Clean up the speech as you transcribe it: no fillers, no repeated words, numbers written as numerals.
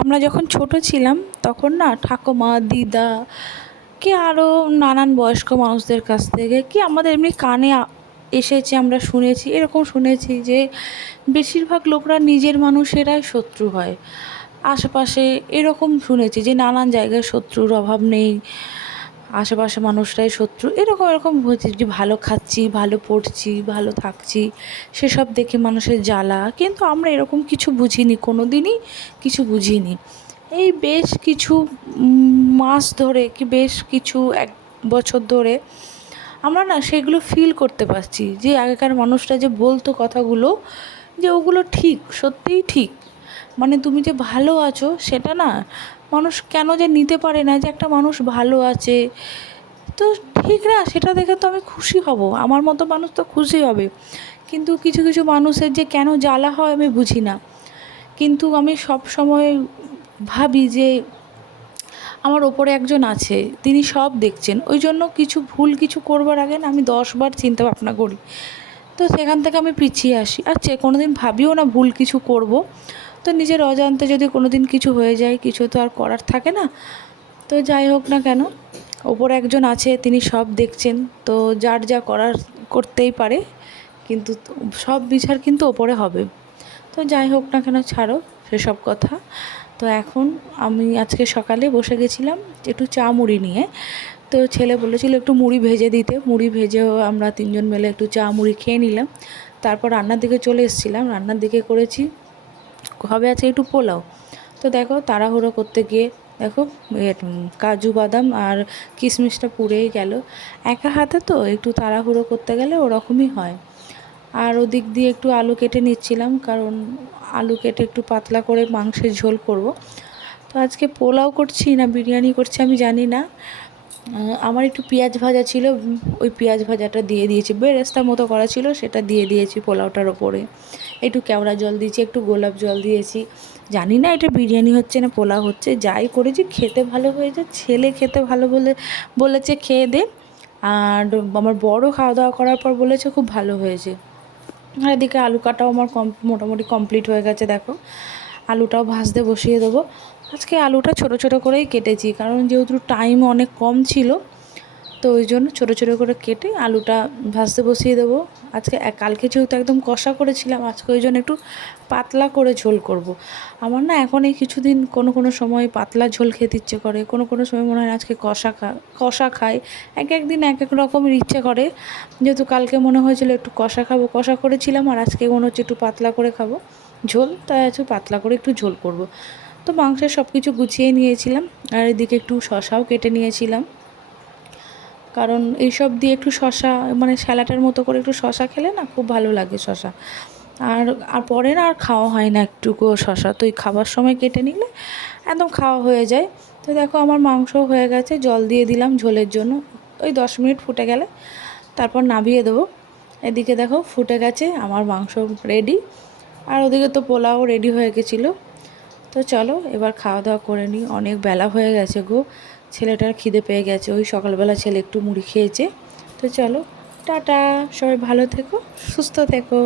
আমরা যখন ছোট ছিলাম তখন না ঠাকুমা, দিদা কি আরও নানান বয়স্ক মানুষদের কাছ থেকে কি আমাদের এমনি কানে এসেছে, আমরা শুনেছি, এরকম শুনেছি যে বেশিরভাগ লোকরা নিজের মানুষেরাই শত্রু হয়। আশেপাশে এরকম শুনেছি যে নানান জায়গায় শত্রুর অভাব নেই, আশেপাশে মানুষরাই শত্রু, এরকম এরকম হয়েছে যে ভালো খাচ্ছি, ভালো পড়ছি, ভালো থাকছি, সেসব দেখে মানুষের জ্বালা। কিন্তু আমরা এরকম কিছু বুঝিনি, কোনো দিনই কিছু বুঝিনি। এই বেশ কিছু মাস ধরে কি বেশ কিছু 1 বছর ধরে আমরা না সেগুলো ফিল করতে পারছি যে আগেকার মানুষরা যে বলতো কথাগুলো, যে ওগুলো ঠিক, সত্যিই ঠিক। মানে তুমি যে ভালো আছো সেটা না মানুষ কেন যে নিতে পারে না, যে একটা মানুষ ভালো আছে তো ঠিক না, সেটা দেখে তো আমি খুশি হব, আমার মতো মানুষ তো খুশি হবে। কিন্তু কিছু কিছু মানুষের যে কেন জ্বালা হয় আমি বুঝি না। কিন্তু আমি সব সময় ভাবি যে আমার ওপরে একজন আছে, তিনি সব দেখছেন, ওই জন্য কিছু ভুল কিছু করবার আগে না আমি 10বার চিন্তা ভাবনা করি। তো সেখান থেকে আমি পিছিয়ে আসি, আর কোনো দিন ভাবিও না ভুল কিছু করব। তো নিজের অজান্তে যদি কোনো দিন কিছু হয়ে যায়, কিছু তো আর করার থাকে না। তো যাই হোক না কেন, ওপরে একজন আছে, তিনি সব দেখছেন, তো যার যা করার করতেই পারে, কিন্তু সব বিচার কিন্তু ওপরে হবে। তো যাই হোক না কেন, ছাড়ো সেসব কথা। তো এখন আমি আজকে সকালে বসে গেছিলাম একটু চা মুড়ি নিয়ে। তো ছেলে বলেছিল একটু মুড়ি ভেজে দিতে, মুড়ি ভেজেও আমরা 3জন মিলে একটু চা মুড়ি খেয়ে নিলাম। তারপর রান্নার দিকে চলে এসেছিলাম, রান্নার দিকে করেছি হবে আজকে একটু পোলাও। তো দেখো তাড়াহুড়ো করতে গিয়ে দেখো কাজু বাদাম আর কিশমিশটা পুড়েই গেল। একা হাতে তো একটু তাড়াহুড়ো করতে গেলে ওরকমই হয়। আর ওদিক দিয়ে একটু আলু কেটে নিচ্ছিলাম, কারণ আলু কেটে একটু পাতলা করে মাংসের ঝোল করব। তো আজকে পোলাও করছি না বিরিয়ানি করছি আমি জানি না। আমার একটু পেঁয়াজ ভাজা ছিল, ওই পেঁয়াজ ভাজাটা দিয়ে দিয়েছি, বেরেস্তা মতো করা ছিল সেটা দিয়ে দিয়েছি পোলাওটার ওপরে। একটু কেওড়া জল দিয়েছি, একটু গোলাপ জল দিয়েছি। জানি না এটা বিরিয়ানি হচ্ছে না পোলাও হচ্ছে, যাই করেছি খেতে ভালো হয়েছে। ছেলে খেতে ভালো বলেছে খেয়ে দে। আর আমার বড় খাওয়া দাওয়া করার পর বলেছে খুব ভালো হয়েছে। আর এদিকে আলু কাটাও আমার মোটামুটি কমপ্লিট হয়ে গেছে। দেখো আলুটাও ভাজতে বসিয়ে দেবো। আজকে আলুটা ছোট ছোট করেই কেটেছি, কারণ যেহেতু টাইম অনেক কম ছিল, তো ওই জন্য ছোটো ছোটো করে কেটে আলুটা ভাজতে বসিয়ে দেবো। আজকে কালকে যেহেতু একদম কষা করেছিলাম, আজকে ওই জন্য একটু পাতলা করে ঝোল করব। আমার না এখন এই কিছুদিন কোনো কোনো সময় পাতলা ঝোল খেতে ইচ্ছে করে, কোনো কোনো সময় মনে হয় আজকে কষা খাই। এক এক দিন এক এক রকমের ইচ্ছে করে। যেহেতু কালকে মনে হয়েছিল একটু কষা খাবো, কষা করেছিলাম, আর আজকে মনে হচ্ছে একটু পাতলা করে খাবো ঝোল, তাই আজকে পাতলা করে একটু ঝোল করব। তো মাংসের সব কিছু গুছিয়ে নিয়েছিলাম, আর এদিকে একটু শশাও কেটে নিয়েছিলাম, কারণ এইসব দিয়ে একটু শশা মানে স্যালাডের মতো করে একটু শশা খেলে না খুব ভালো লাগে শশা। আর আর পরে না আর খাওয়া হয় না একটুকুও শশা, তো এই খাবার সময় কেটে নিলে একদম খাওয়া হয়ে যায়। তো দেখো আমার মাংস হয়ে গেছে, জল দিয়ে দিলাম ঝোলের জন্য, ওই 10 মিনিট ফুটে গেলে তারপর নামিয়ে দেবো। এদিকে দেখো ফুটে গেছে আমার মাংস রেডি, আর ওদিকে তো পোলাও রেডি হয়ে গেছিলো। তো চলো এবার খাওয়া দাওয়া করে নিই, অনেক বেলা হয়ে গেছে গো। ছেলেটার খিদে পেয়ে গেছে, ওই সকালবেলা ছেলে একটু মুড়ি খেয়েছে। তো চলো টাটা, সবাই ভালো থেকো, সুস্থ থেকো।